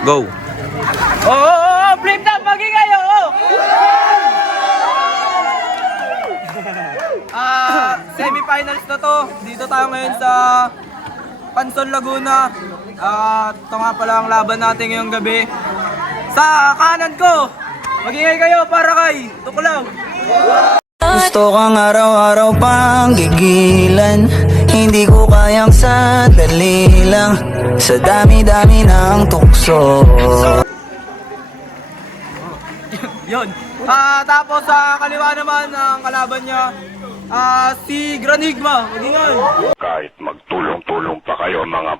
Go! Oh, flip top, pagi kayo! Semi-finals na to. Dito tayo ngayon sa Pansol, Laguna. Ito nga pala ang laban natin ngayong gabi. Sa kanan ko, magingay kayo para kay Tuklaw. Gusto kang araw-araw pang gigilan. Hindi ko kayang sadali lang. Sa dami-dami ng tukso. Yun. Tapos sa kaliwa naman ang kalaban niya, si Granigma. Magingay. Kahit magtulong-tulong pa kayo mga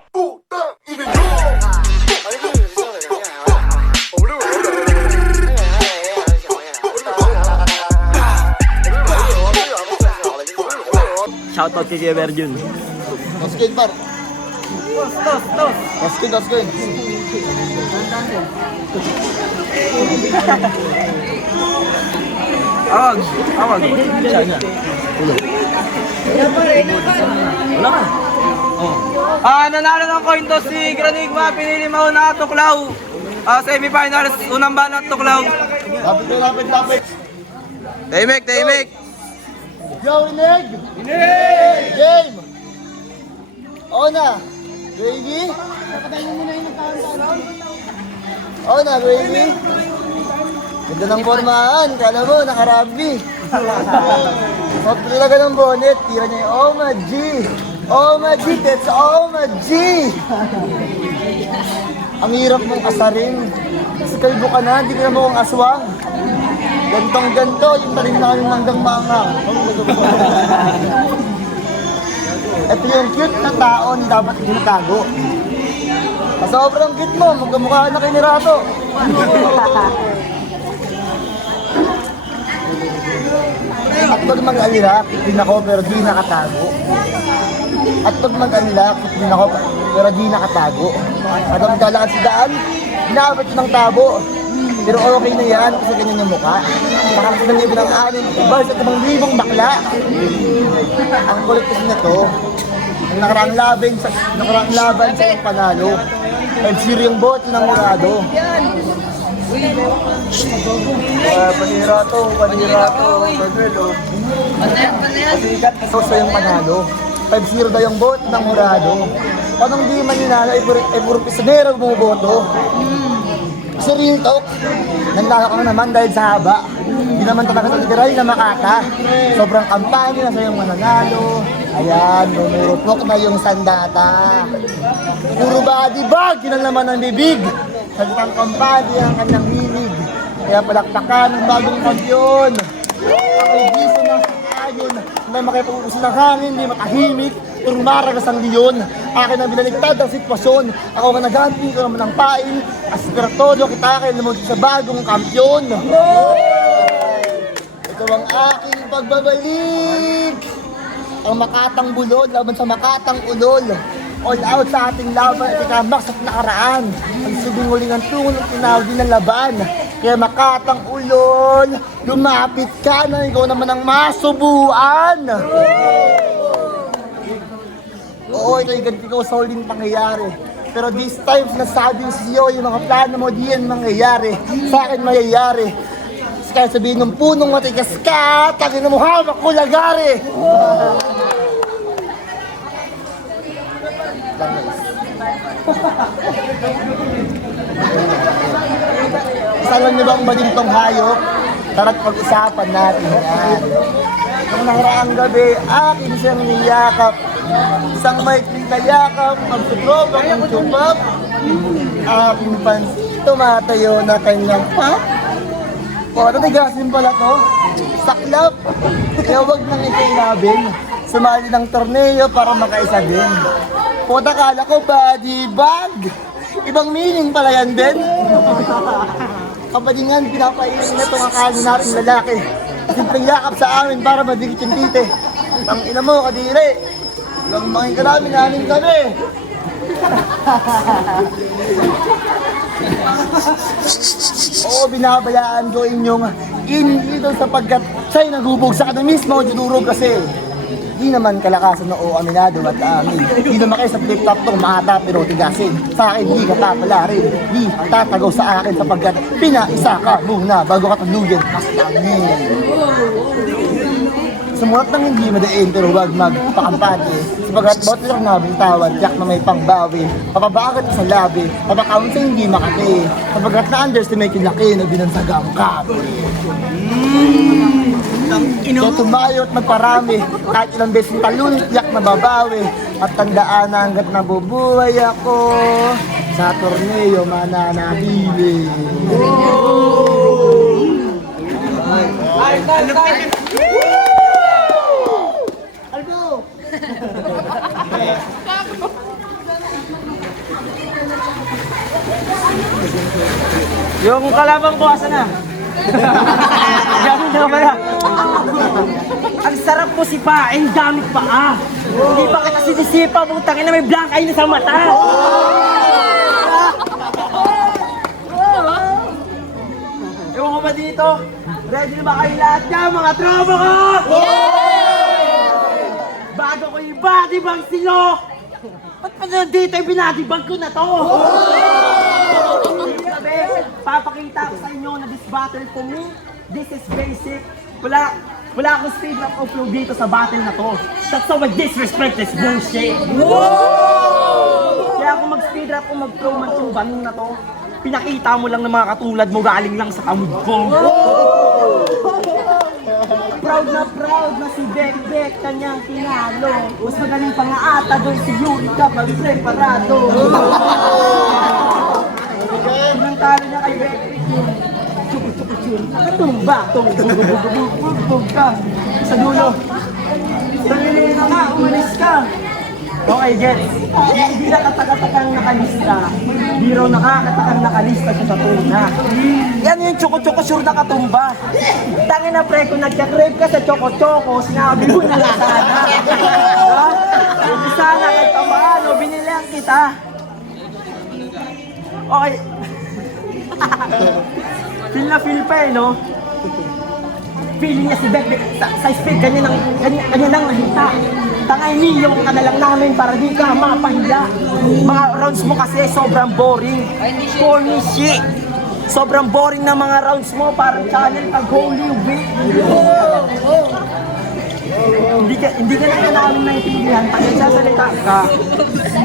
Shoutout kay Kuya Berjun. Oskin par. Tos. Oskin. Awag. Siya niya. Wala ka. Nanalo ng coin toss si Granigma. Pinili mo na Tuklaw. Semi-finals, unang banat Tuklaw. Lapit. Tahimik! Yo, Ineg! Game! Oo na! Ready? Oo na, ready? Ganda ng formahan, kala mo, nakarabbi. Soft talaga ng bonnet, tira niya yung Oma G! Oma G, that's Oma G! Ang hirap mong asarin. Kasi kalbo ka na, hindi ka na mukhang aswang. Gantong-ganto, yung talim na kami hanggang mangang. Ito yung cute na taon, dapat ginatago. Sa sobrang cute mo, magkamukha na kay Nirato. At pag mag-alilak, din ako pero di nakatago. At pag mag-alilak, din ako pero di nakatago. At ang dalakad sa daan, inaabot ko ng tabo. Pero okay na yan kasi ganyan yung mukha. Nakakita ng ibang ng anin, iba sa 5,000 bakla. Ang kulit kasi na to, ang nakaraang laban sa yung panalo. FC yung bot ng Murado. Panirato, Manuelo. Pasikat ito sa yung panalo. 5-0 daw yung bot ng Murado. Panong di man ninalo, puro pisanero bumuboto. Kasi real talk, nanlala ko na naman dahil sa haba. Hindi naman talaga sa literal na makaka. Sobrang kampanya na sa yung mananalo. Ayan, numurutok na yung sandata. Puro body bag, yun ang naman ang bibig. Salitang kampanya ang kanyang hilig. Kaya palaktakan ng bagong kampiyon. Ako'y giso ng ayon. May makipag-uso ng hangin, hindi makahimik. Turumaragas ang leon. Akin ang binaligtad ang sitwasyon. Ako ang nagampi ko naman ng pain. Aspiratorio kita kayo lumod sa bagong kampyon. Ito ang aking pagbabalik. Ang Makatang Bulol laban sa Makatang Ulol. All out sa ating laban at ikamak sa nakaraan. Ang subinguling ang tungo ng tinawag din ng laban. Kaya Makatang Ulol, lumapit ka na ikaw naman ang masubuan. Oo, ito yung ganti ko sa huling pangyayari. Pero this time, nasabi ko siyo, yung mga plano mo, di yan mangyayari. Sa akin mangyayari. Kaya sabihin ng punong matigas ka, tangin na mo hamak ko lagari. Alam niyo ba ang badintong hayop? Tara't pag-usapan natin yan. Nung nakaraang gabi, akin siyang niyakap. Isang maikling na yakap, magsutropa kong tsupap. Aking pansin, tumatayo na kanyang pap. O, natigasin pala to. Saklap. Kaya huwag nang ikailabin. Sumali ng torneo para makaisa din. Puta kala ko body bag. Ibang meaning pala yan din. Kapadingan, pinapainin na itong akali natin lalaki. Simpleng yakap sa amin para madikit yung tite. Ang ina mo, kadiri. Ilang mangin ka namin, namin kami. Oo, binabayaan ko inyong iniidol sapagkat siya'y naghubog sa kanya mismo, dinurog kasi. di naman kalakasan ng aminado at amin. Di naman kayo sa flip-top tong mata pero tigasin. Sa akin di ka papala rin, di tatagaw sa akin sapagkat pinaisa ka muna bago ka tuluyan kasi namin. Sumulat ng hindi madain pero wag magpakampante sapagkat bawat lang nabintawan, tiyak na may pangbawi. Papabagat sa labi, papakawin sa hindi makati sapagkat na-underestimate yung laki na binansagang kape. Kaya tumayo at magparami, kahit ilang beses talon, tiyak na babawi. At tandaan na hanggat nabubuhay ako, sa torneo mananatili. Albo! Yung kalabang ko, asa na? Gamit na pala. Ang sarap mo sipain, gamit pa ah. Hindi pa kita sinisipa, butangin na may black eye na sa mata. Ewan ko ba dito? Ready na ba kayo lahat niya, mga tropa ko? Bago ko yung body-bag silo, ba't pa nandito yung binadibag ko na to? Sabi, papakita ko sa inyo na this battle for me, this is basic. Wala akong speed rap o flow dito sa battle na to. That's how I disrespect this bullshit. Kaya kung mag-speed rap o mag-flow man itong banong na to, pinakita mo lang ng mga katulad mo galing lang sa kamod ko. Proud na si Bek kanyang tinalo. Mas magaling pa nga ata doon si Yuri kapag preparado. Nang talo niya kay Bek nakatumba, tumubog ka sa dulo. Sarili na nga, umalis ka. Okay, gets. Hindi nakatakatakang nakalista. Hindi raw nakakatakang nakalista sa tuna. Yan yung choco-choco sure nakatumba. Tangin na pre, kung nagka-crave ka sa choco-choco, sinabi mo na lang sana. Hindi sana kahit pa paano, binilang kita. Okay. Feel na feel pa eh, no? Feeling niya si Bek sa speed, ganyan lang nakita. Tangay niyo ka na lang namin para di ka mapahiya. Mga rounds mo kasi sobrang boring. Corny shit. Sobrang boring na mga rounds mo, parang channel pag Holy Week. Hindi ka na namin naiintindihan. Pag nagsasalita ka,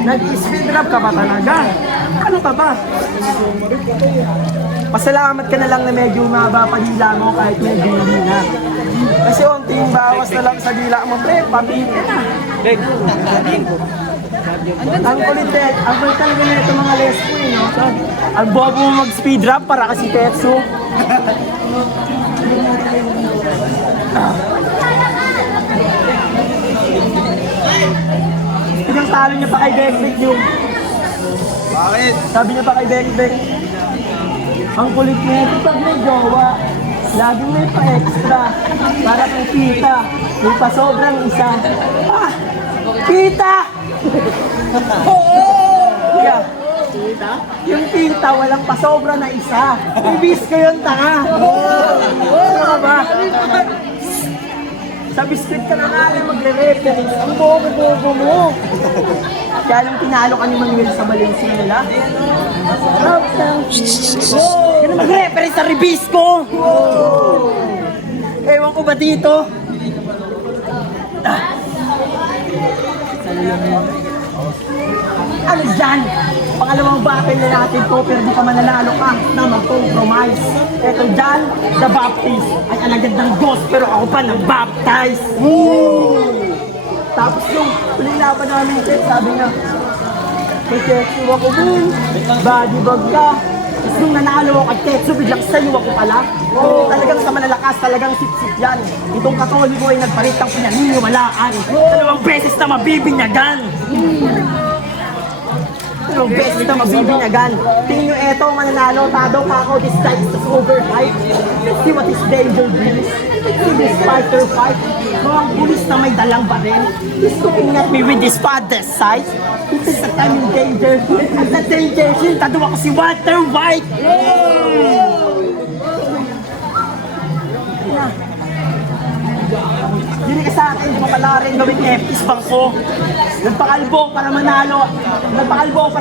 nag-speed rap ka pa talaga. Ano pa ba? Pasalamat ka na lang na medyo mahaba pa dila mo kahit may dili na. Kasi unting bawas na lang sa dila mo, pre, pamili ka na. Ang kulit talaga na ito mga lespo eh, no? Ang bobo mo mag-speed rap para kasi Tetsu. Pinang talo niya pa kay Bekbek yung... Bakit? Sabi niya pa kay Bekbek, ang kulit niya ito pag may jowa, laging may pa-extra para kay tita, may pa sobrang isa. Ah! Tita! Yeah. Tita? Yung tita, walang pa sobra na isa. Ibis ko yun, tanga. Ano ka ba? Sa biscuit ka na nga rin magre-reference. Ang bobo-bobo mo. Kaya nung tinalo ka ni Manuel sa Valencia nila. Sarap ng... Kaya na mag-reference sa Ribisco. Ewan ko ba dito? Ano dyan? Pangalawang battle na natin to, pero di ka mananalo ka na mag-compromise. Eto dyan, the Baptist ay alagad ng Diyos, pero ako pa nang baptize. Tapos yung huling laban namin, Chef, sabi niya, may Tetsu ako dun, body bag ka. Tapos nung nanalo ako kay Tetsu, biglang sa'yo ako pala. Talagang sa malalakas, talagang sip-sip yan. Itong Katoliko ay nagpalit ng pinaniniwalaan. 2 beses na mabibinyagan. 2 beses na mabibinyagan. Tingin nyo eto, mananalo, tado ka ako, this guy is overhyped. Let's see what is danger brings. Let's see this fighter fight. Mga pulis na may dalang baril. He's looking at me with his father's size. This is a time in danger. At the danger, sintado ako si Walter White. Hindi ka sa akin, di mo pala rin gawing FTs bangko. Nagpakalbo para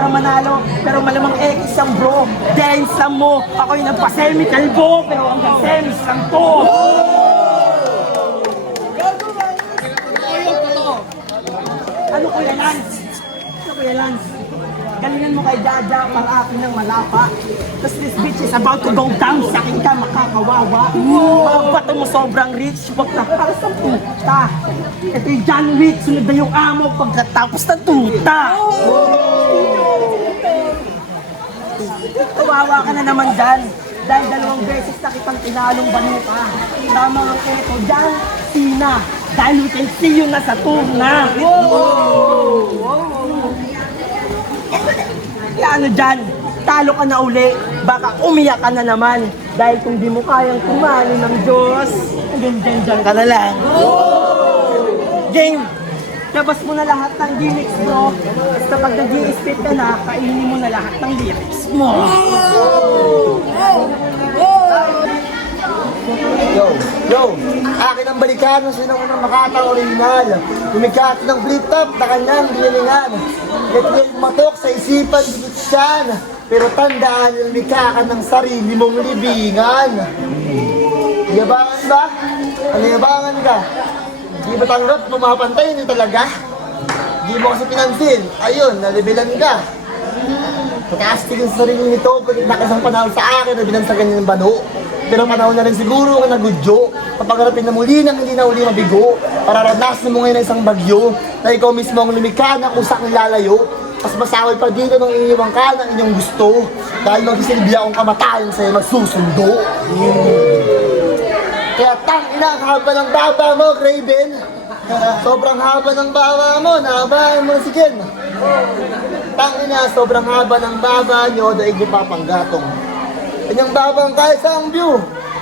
manalo. Pero malamang X ang bro. Dance lang mo. Ako'y nagpa-semi-kalbo, pero hanggang semis lang to. Ano Kuya Lance? Galingan mo kay Jaja para akin ng malapa. Tapos this bitch is about to go down. Sa akin ka makakawawa. Bato mo sobrang rich. Wag na para sa puta. Ito yung John Wick. Sunod na yung amo pagkatapos ng tuta. Kawawa ka na naman dyan. Dahil 2 beses na kitang tinalong banuka. Tama ang eto dyan, Tina. Dahil we can see you na sa turna. Kaya ano dyan, talo ka na uli. Baka umiyak ka na naman. Dahil kung di mo kayang tumalo ng Diyos, hanggang dyan ka na lang. Game! Labas mo na lahat ng gimmicks, bro. Tapos kapag nag-i-spit ka na, kainin mo na lahat ng lyrics mo. Yo, akin ang balikan ng sinang unang makatang original. Tumikat ng flip-top na kanyang ginilingan. Let matok sa isipan, dikit siyan. Pero tandaan, lumika ka ng sarili mong libingan. Yabangan ba? Ano yabangan ka? Di ba tanggap, pumapantay niyo talaga? Di mo kasi pinansin, ayun, nalibilan ka. Pagkastigin sa sarili nito, pagkitakas ang panahon sa akin na binansagan niya ng bano. Pero panahon na rin siguro ka nagudyo. Papagarapin na muli nang hindi na uli mabigo. Pararanasan mo ngayon ang isang bagyo na ikaw mismo ang lumika na kung saan lalayo. Mas masawal pa dito nung iniiwang ka ng inyong gusto. Dahil magsisilbi akong kamatayan sa'yo magsusundo. Kaya ina, ang haba ng baba mo, Craven. Sobrang haba ng baba mo, nahabahan mo si Ken. Ina, sobrang haba ng baba nyo, daig niyo papanggatong. Kanyang babang kahit sa ang view.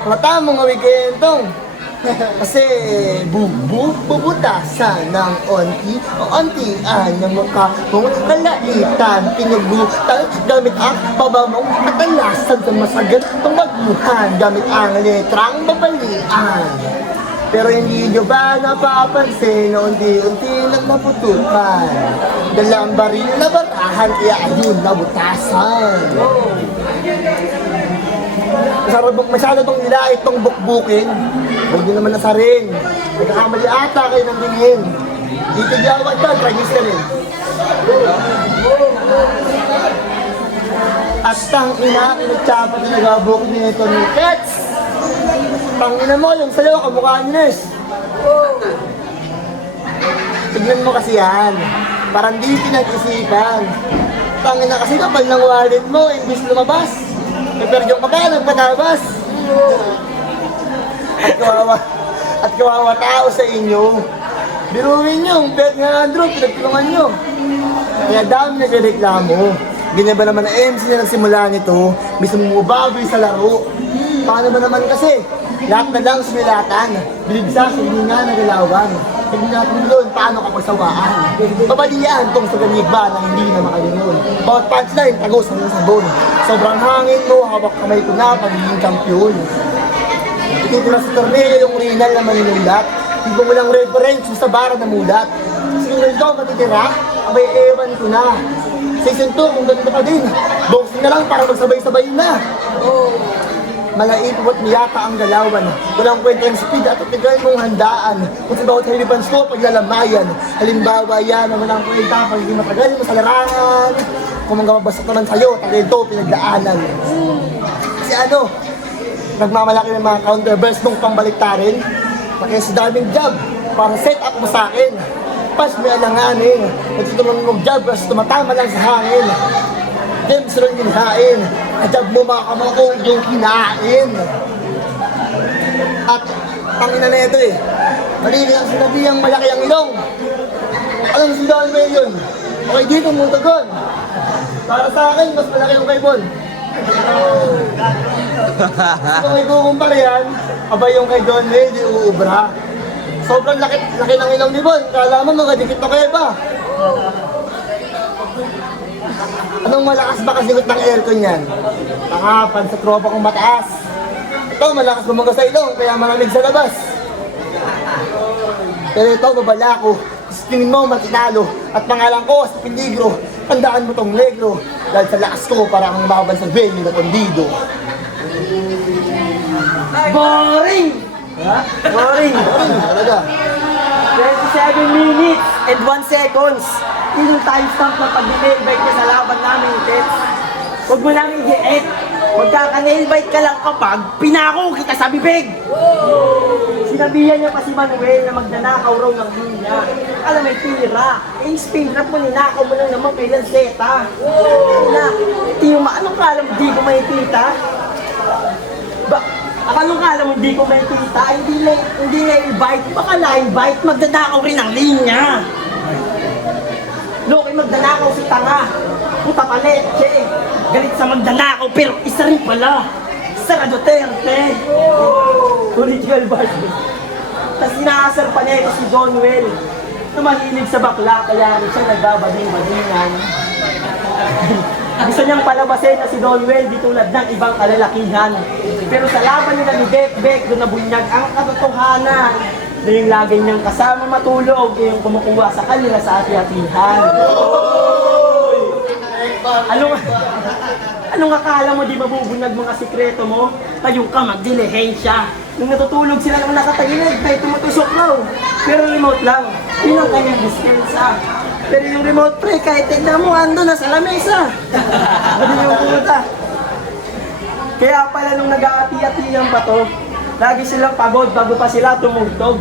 Mga tamang awikentong. Kasi bubutasan ng onti-an ng mukha mong kalaitan, pinugutan, gamit ang babamong katalasan sa masagat ng magmuhan, gamit ang letrang babalian. Pero hindi nyo ba napapansin na unti-unti lang naputukan? Dalang baril na barahan, kaya ayun nabutasan. Masyado itong ilait itong bukbukin. Huwag nyo naman nasarin. Nagkakamali ata kayo ng tingin. Dito gawad ba? Tragis na rin. At tangina, pinagtsapa na nagabuk nito ni Kets. Tangina mo, yung sayo, kamukha ni Nes. Tignan mo kasi yan. Parang di pinag-isipan. Tangina kasi kapal ng wallet mo, imbis lumabas. Pero yung pagka nagpatabas. At kawawa tao sa inyo. Biruin nyo, ang pet nga Andrew, pinagtulungan nyo. Kaya dami nagreklamo. Ganyan ba naman ang MC na nagsimula nito, mismo baboy sa laro. Paano ba naman kasi? Lahat na lang sumilatan. Biligsa sa hininga na galawan. Tignan natin doon, paano kapag sawaan? Babalian tong sa ganigba na hindi na makalingon. Bawat punchline, tagos ng sabon. Sobrang hangin mo, hawak kamay ko na pagiging kampiyon. Ititira sa torneo yung rinal na maninulat. Hindi mo lang reference sa bara na mulat. Siguro ito matitira, abay ewan ko na. Season 2, kung ganito pa din, boxing na lang para magsabay-sabay na. Malait at miyata ang galawan. Walang kwenta yung speed at atigal mong handaan. Kung sa bawat heavy punch ko, paglalamayan. Halimbawa yan, walang kwenta pag hindi matagal mo sa larangan. Kung magmabasa naman sa'yo, tagay ito, pinagdaanan. Kasi ano, nagmamalaki ng mga counterburst nung pambaliktarin. Kaya sa daming job, para set up mo sa akin. Pas may alanganin. Nagtutulong mong job, kasi tumatama lang sa hangin. James rin ginahain. Ajab mo mga kamakong yung kinain. At tangina na ito eh. Malili ang sinabi ang malaki ang ilong. Anong sindahan mo yun? Okay dito mo tagon. Para sa akin, mas malaki yung kay Bon. Kung ikukumpara yan, abay yung kay Don May, di uubra. Sobrang laki ng ilong ni Bon. Kala mo makadikit na kayo ba? Anong malakas ba kasigot ng aircon yan? Nakapan sa tropa kong mataas. Ito, malakas bumaga sa ilong, kaya malamig sa labas. Pero ito, babala ko. Kung tingin mo matinalo at pangalan ko sa peligro, tandaan mo tong negro. Dahil sa lakas ko para kang mababan sa venue na pandido. Boring! Ha? Boring! Boring talaga. 27 minutes and 1 seconds. Yun yung timestamp na pag-nailbite niya sa laban namin, Tets. Huwag mo namin i-edit. Magkaka-nailbite ka lang kapag pinako kita sa bibig. Sinabihan niya pa si Manuel na magnanakaw raw ng linya. Alam, may tira. Eh, spin rap mo, ninakaw mo lang naman kay Lanceta. Na, anong kala mo, di ko makikita? Anong kala mo, di ko makikita? Hindi na invite, baka na-invite, magdanakaw rin ang linya. Loki, magdanakaw si Tanga. Puta palit, che. Galit sa magdanakaw, pero isa rin pala. Sara Duterte. Original Barbie. Tapos inaasar pa niya ito si John Well na mahilig sa bakla, kaya rin siya nagbabading-badingan. Gusto niyang palabasin na si Don Well di tulad ng ibang kalalakihan. Pero sa laban nila ni Bekbek, doon nabunyag ang katotohanan na yung lagay niyang kasama matulog yung kumukuha sa kanila sa ati-atihan. Anong akala mo di mabubunyag mga sikreto mo? Tayo ka magdilihensya. Nung natutulog sila nang nakatagilid, tayo tumutusok raw. Pero remote lang. Yun ang kanyang dispensa. Pero yung remote pre, kahit tignan mo, ando na sa lamesa. Hindi yung pumunta. Kaya pala nung nag-aati-atiyan pa to, lagi silang pagod bago pa sila tumugtog.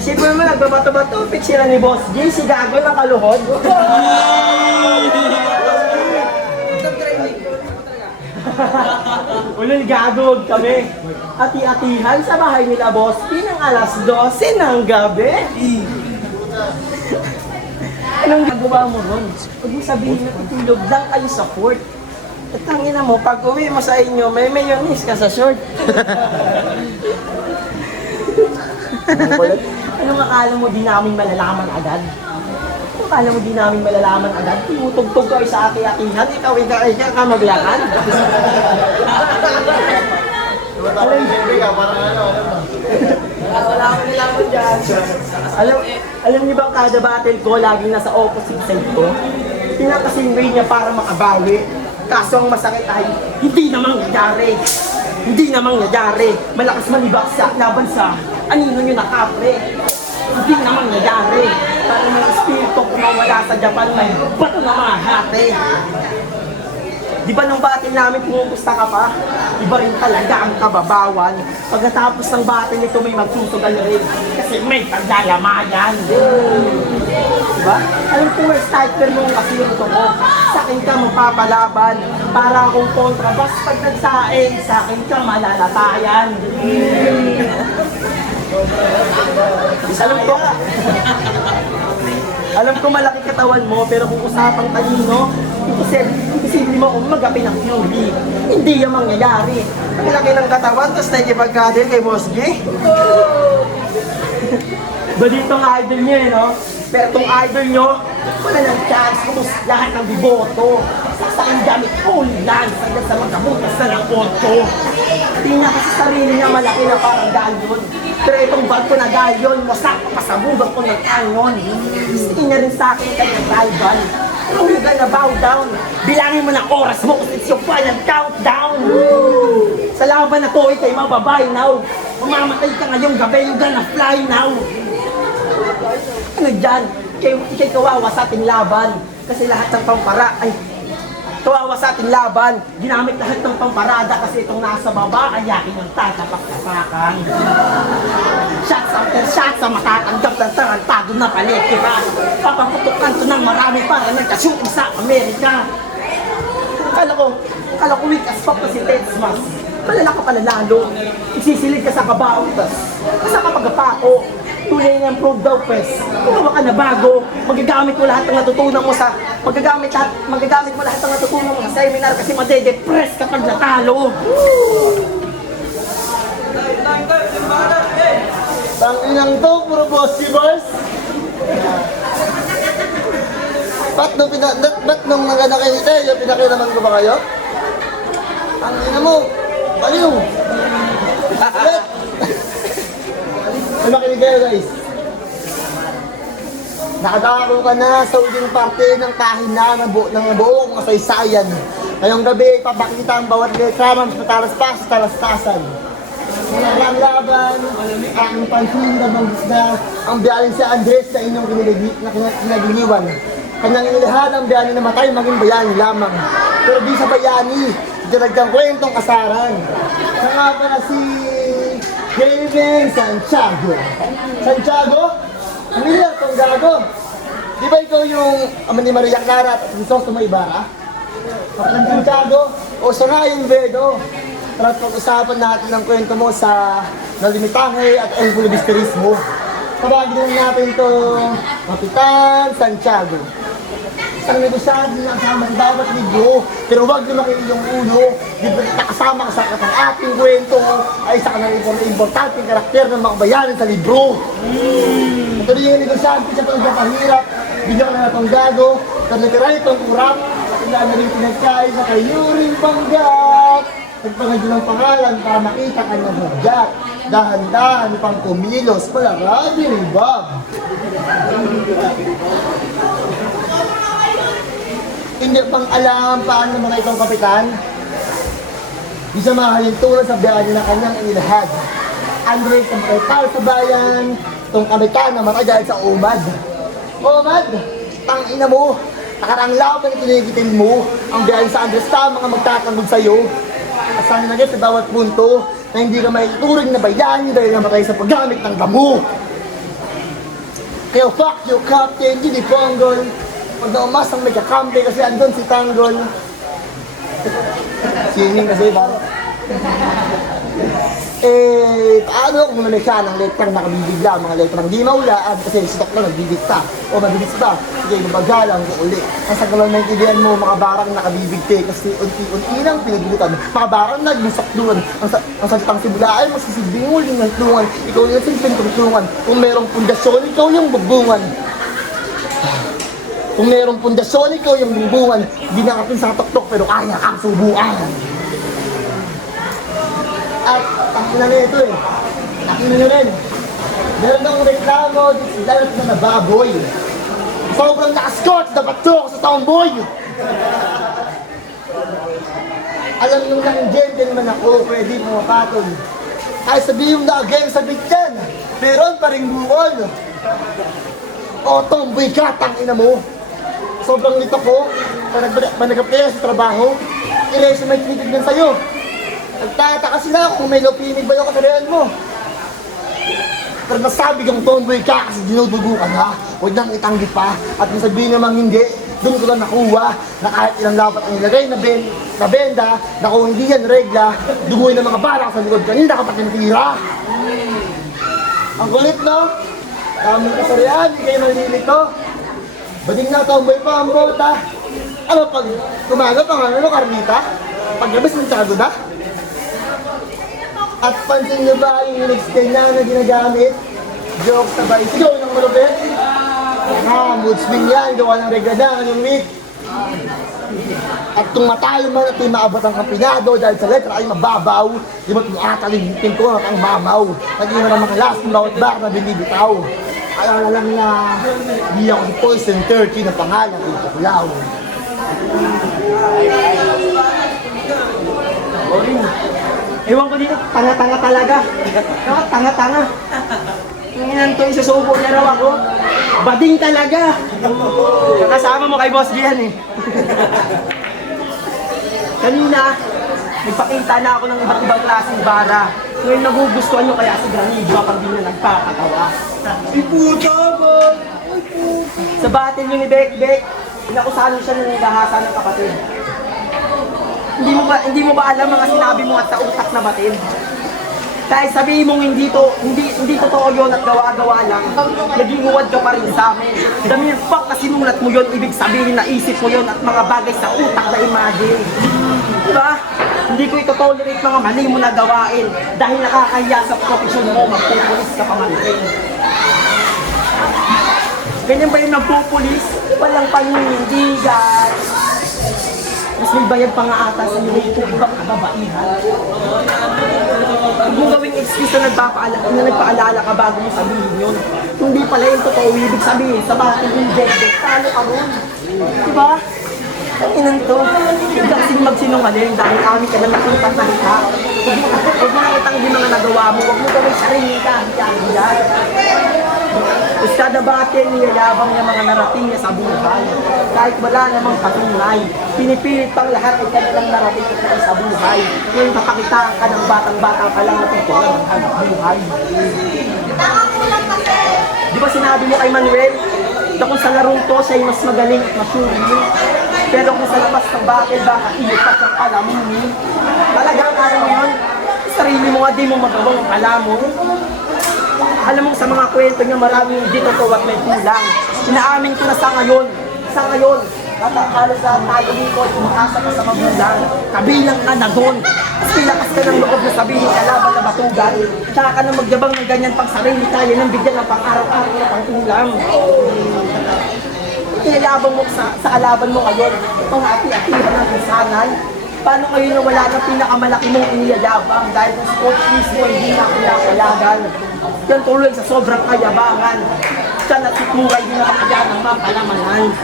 Siguro mo nagbabato-bato, pick sila ni Boss J, si Gago ng kaluhod. Ulol gagawag kami. Ati-atihan sa bahay nila Boss P ng alas 12 ng gabi. Anong gagawa mo ron? Huwag mo sabihin na itulog lang kayo sa fort. At tangina mo, pag uwi mo sa inyo, may mayonnaise ka sa short. Anong akala mo di namin malalaman agad? Anong akala mo di namin malalaman agad? Tumutugtog kayo sa ati-atihan, ikaw ka maglakan. Wala akong nilaman dyan. Alam niyo bang kada battle ko, laging nasa opposite side ko? Pinakasing way niya para makabawi. Kaso ang masakit ay, hindi namang nangyari. Hindi namang nangyari. Malakas manibak sa laban sa anino nyo na kapre. Hindi namang nangyari. Para may espiritu kumawala sa Japan, may bato na mga hati. Di ba nung battle namin pumupusta ka pa? Iba rin talaga ang kababawan. Pagkatapos ng battle nito may magsusugal rin. Kasi may paglalamayan. Diba? Alam ko may sniper nung kasirto ko. Sa akin ka mapapalaban. Para akong kontrabas pag nagsaing. Sa akin ka malalatayan. Alam ko malaki katawan mo, pero kung usapang talino, imposible mo kung magapi ng fury. Hindi yung mangyayari. Ang laki ng katawan, tapos nakikipagkadil kay Boss G. Ba dito ang idol niya no? Pero itong idol nyo, wala ng chance kung lahat ng biboto. Sasaan gamit holy land, hanggang sa magkabutas na ng auto. Hindi niya kasi sarili niya malaki na parang galyon. Pero itong barko na galyon, wasak, pasabugan ko ng kanyon. Gusto niya rin sa akin kanyang rival. Pero huwag na bow down. Bilangin mo ng oras mo kasi it's your final countdown. Sa laban na to, ikay mababay now. Mamamatay ka ngayong gabi, you're gonna fly now. Ano dyan? Ikay kawawa sa ating laban. Kasi lahat ng pampara ay kawawa sa ating laban. Ginamit lahat ng pamparada kasi itong nasa baba ay yakin ng tatapak-tapakan. Shots after shots sa matatanggap ng tarantado na palekira. Papaputukan to ng marami para nagka-shooting sa Amerika. Kala ko weak as fuck na si Tetsmas. Malala ka pala lalo. Isisilig ka sa kabaong tas. Kasi kapag apako, tunay ng prove daw pes. Kung ka na bago, magagamit mo lahat ng natutunan mo sa magagamit mo lahat ng natutunan mo sa seminar kasi madedepress kapag natalo. Tanginang to, puro bossy boss. Ba't nung nagana kayo ni Teo, pinakiraman ko ba kayo? Tangina mo, baliw. Ulit. May makinig kayo guys. Nakadako ka na sa uling parte ng kahina ng buong kasaysayan. Ngayong gabi, ipapakita ang bawat letra ng patalaspas sa talastasan. Ang laban, ang pansin na banggis ang biyanin si Andres na inyong kinagiliwan. Kanyang inilahan ang bayani na matay, maging bayani lamang. Pero di sa bayani, dinagdang kwentong kasaran. Sa nga pa na si Kevin Santiago. Santiago? Ano yan, itong gago? Di ba ikaw yung ama ni Maria Clara at si Soso Maybara? Ang Santiago? O siya nga yung Vedo. Tara pag-usapan natin ang kwento mo sa Nalimitahe at El Bulibisterismo. Tawagin natin ito, Kapitan Santiago. Isang negosyante na kasama sa bawat libro, pero huwag lumaki iyong ulo. Nakasama ka sa katang ating kwento ay isa ka ng importanteng karakter ng mga bayanin sa libro. Ito rin yung negosyante siya itong pahirap, bigyan ka na itong gago, naglakiray itong kurap, wala na rin pinagkain sa kayo rin panggat. Nagpangadyo ng pangalan para makita ka ng hugyak. Dahan-dahan pang kumilos, palagadi rin Bob. Hindi pang alam paano mga itong kapitan. Di siya mahalin tulad sa biyahe na kanyang inilahad. Andres ang makipal sa bayan, itong kapitan na matay sa umad. Umad, tangina mo, nakarang laban na tinigitin mo, ang biyahe sa Andres ta, mga magtatanggol sa'yo. Asahan na sa bawat punto na hindi ka may ituring na bayani dahil namatay sa paggamit ng damo. Kaya fuck you, Captain Gini Ponggol. Pag naumasang may kakampi kasi andun si Tanggol. Singing kasi ba? Paano kung naman siya ng letrang nakabibigla, mga letrang di maulaan kasi stock na nagbibigta o mabilis ba? Sige, mabagalang ko uli. Ang sagalan ng idean mo, mga barang nakabibigte kasi unti-unti nang pinaglutan. Mga barang naglusak doon. Ang salitang sibula ay magsisilbing uling ng tulungan. Ikaw yung simpleng tulungan. Kung merong pundasyon, ikaw yung bubungan. Kung merong pundasyon, ikaw yung bubungan. Hindi na kapin sa tuktok pero kaya kang subuan. At takina na ito eh. Takina na rin. Meron akong reklamo dito sa dalat na nababoy. Sobrang nakascotch na bato ako sa tomboy. Alam nyo lang gentleman ako, pwede pumapatol. Ay sabihin na again sa bigyan, meron pa rin buwan. O tomboy ka, tangina mo. Sobrang nito ko, panagapaya sa trabaho, ireso may tinitignan sa'yo. Nagtataka sila kung may lopinig ba yung kasarihan mo. Pero nasabi kang tomboy ka kasi dinudugo ka na. Huwag nang itanggi pa. At kung sabihin namang hindi, doon ko lang nakuha na kahit ilang lapat ang ilagay na benda, na kung hindi yan regla, duguin ng mga balak sa likod kanina kapag tinitira. Ang kulit, no? Kaming kasarihan, hindi kayo malilito. Bading na tomboy pa ang bota. Ano pag tumagot ang ano, Carmita? Pagkabis ng tsago na? At pansin nyo ba yung next day na ginagamit? Joke sabay sigaw ng malupit? Mood swing yan, gawa ng regada ng week. At kung matalo man at maabot ang kampinado dahil sa letra ay mababaw, di ba tumataligitin ko ang mamaw. Naging na mga last ng bawat bar na binibitaw. Alala lang na di ako si Poison 30 na pangalan ng Tuklaw. Ewan ko dito, tanga-tanga talaga. Tanga-tanga. Ngayon to, isusubo niya raw ako. Bading talaga. Kasama mo kay Boss Gian eh. Kanina, nagpakita na ako ng iba't ibang klaseng bara. Ngayon nagugustuhan nyo kaya si Granido kapag di na nagpapatawa. Ay puta ba? Ay puta. Sa batin nyo ni Bek-Bek, inakusano siya na nagahasa ng kapatid. Hindi mo ba alam mga sinabi mo at sa utak na batin? Kahit sabihin mong hindi totoo yun at gawa-gawa lang, naging uwad ka pa rin sa amin. The mere fact na sinulat mo yun, ibig sabihin na isip mo yun at mga bagay sa utak na imagine. Diba? Hindi ko ito-tolerate mga mali mo na gawain dahil nakakahiya sa profesyon mo, magpupulis ka pa man rin. Ganyan ba yung nagpupulis? Walang paninindigan. Mas may bayad pa nga ata sa iyo kung ibang kababaihan. Huwag mo gawing excuse na nagpaalala ka bago mo sabihin yun. Kung di pala yung totoo, ibig sabihin sa bakit injected, talo ka ron. Diba? Ang inan to. Huwag kasing magsinungaling dahil kami ka lang nakitang salita. Huwag mo nakitang di mga nagawa mo. Huwag mo gawing sarili ka. Yan. Tapos kada bakit niyayabang niya mga narating niya sa buhay. Kahit wala namang patunay. Pinipilit pang lahat ay kanilang narating ito sa buhay. Ngayon kapakitaan ka ng batang-bata ka lang na tungkol ang buhay. Di ba sinabi mo kay Manuel na kung sa larong to siya ay mas magaling at masyuri? Pero kung sa labas ng bakit baka ilipat ang palamunin. Talagang araw ngayon, sarili mo nga di mo magawang ang palamon. Alam mo sa mga kwento niya maraming hindi totoo at may kulang. Inaamin ko na sa ngayon, halos sa tayo dito, umakasa ka sa magulang. Kabilang ka na doon. Tapos pilakas ka ng loob na sabihin kalaban na batugan. Tsaka ka na magyabang ng ganyan pang sarili tayo nang bigyan ng pang-araw-araw na pang-ulam. Kinalabang mo sa kalaban mo ngayon, itong ati-atihan ng insanay. Paano kayo na wala ng pinakamalaki mong iniyayabang dahil kung si coach mismo hindi na pinakalagan? Yan tuloy sa sobrang kayabangan. Siya natutulay din na makaya ng mapalamanan.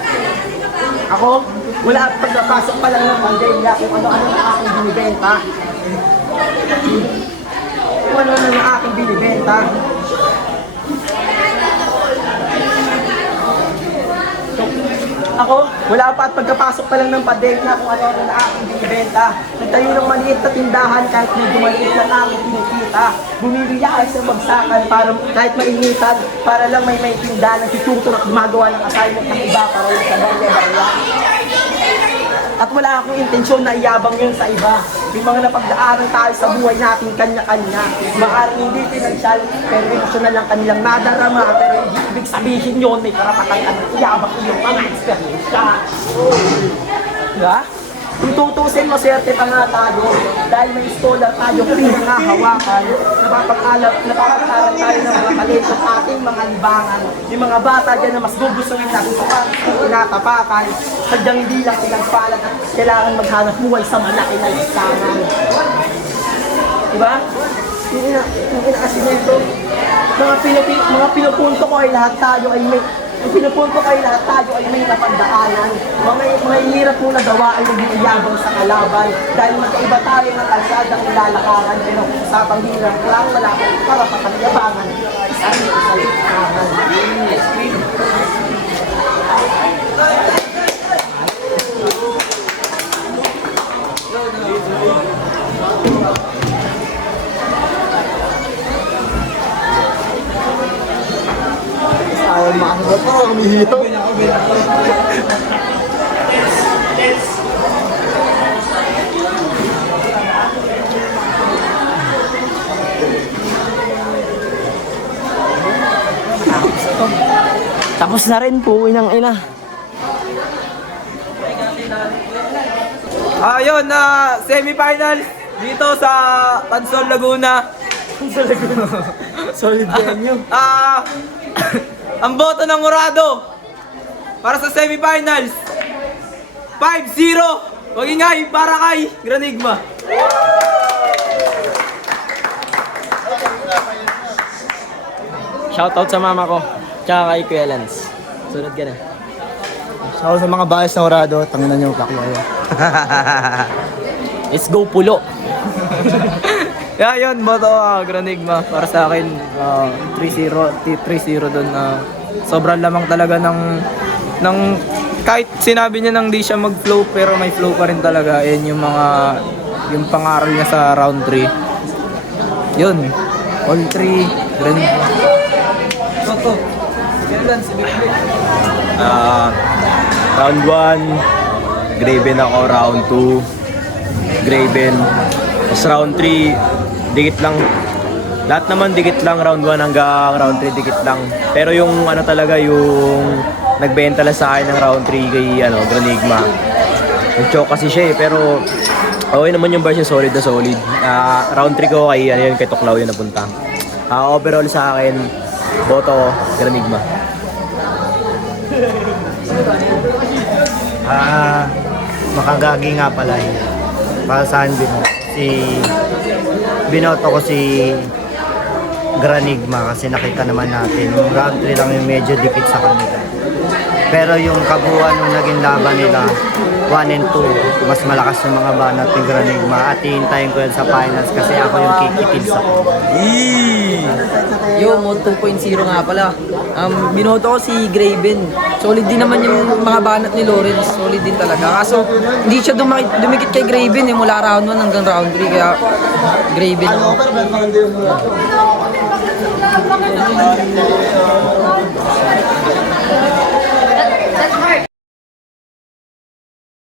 Ako, wala at pagkapasok pa lang ng pandemya kung ano-ano na aking binibenta. Kung ano-ano na aking binibenta. Ako, wala pa at pagkapasok pa lang ng pandemya kung ano-ano na aking binibenta. Nagtayo ng maliit na tindahan kahit medyo maliit lang aking kinikita. Bumibili ay sa bagsakan para kahit mainitan para lang may tindahan ng tututo na gumagawa ng assignment ng iba para yung sa barya. At wala akong intensyon na iyabang yun sa iba. May mga napagdaanan tayo sa buhay natin kanya-kanya. Maaaring hindi financial, pero emosyonal lang kanilang nadarama. Pero hindi ibig sabihin yun, may karapatan ka ng iyabang yung mga experience ka. Diba? Kung tutusin mo, swerte pa nga tayo. Dahil may scholar tayo pinangahawakan. Napapag-aral tayo ng mga talento sa ating mga libangan. Yung mga bata dyan na mas gugustuhin natin sa tinatapakan. Sadyang hindi lang pinagpalag at kailangan maghanap buhay sa malaki na lisangan. Diba? Yung ina kasi nito, mga pinupunto ko ay lahat tayo ay may napagdaanan. Mga hirap mo na gawa ay nag-iiyabang sa kalaban. Dahil magkaiba tayo ng kalsadang ilalakaran. Pero kung usapang hirap lang, wala kang karapatang yabangan. Isang ito sa litangan. Ayaw makakita to, umihito. Tapos na rin po, inang-ina. Ayun na semifinals dito sa Pansol, Laguna. Solid yan yun. Ang boto ng Murado para sa semifinals 5-0. Magingay para kay Granigma. Shoutout sa mama ko, tsaka kay Kuya Lance. Sunod ka na. So sa mga bias na orado, tanginan niyo paklayo. Let's go pulo. Yeah, yun, boto Granigma para sa akin 3-0 doon. Sobrang lamang talaga ng kahit sinabi niya nang di siya mag-flow pero may flow pa rin talaga. Yan yung pangaral niya sa round 3. Yun, all 3 Granigma. Toto. Kailan si Big Big? Round 1, Graven ako. Round 2, Graven. Tapos round 3, dikit lang. Lahat naman dikit lang. Round 1 hanggang round 3, dikit lang. Pero yung ano talaga, yung nagbenta lang sa akin ng round 3 kay Granigma. Nag-choke kasi siya pero okay naman yung version, solid na solid. Round 3 ko kay, kay Tuklaw yun napunta. Overall sa akin, boto Granigma. Makagagi nga pala yun. Para saan din si binoto ko si Granigma kasi nakita naman natin yung round 3 lang yung medyo dikit sa kanila. Pero yung kabuuan nung naging laban nila 1 and 2, mas malakas yung mga banat ni Granigma at hihintayin ko yan sa finals kasi ako yung kikitil sa Yo, Mode 2.0 nga pala. Binoto ko si Graven. Solid din naman yung mga banat ni Lawrence. Solid din talaga. Kaso, hindi siya dumikit kay Graven mula round 1 hanggang round 3. Kaya, Graven ako.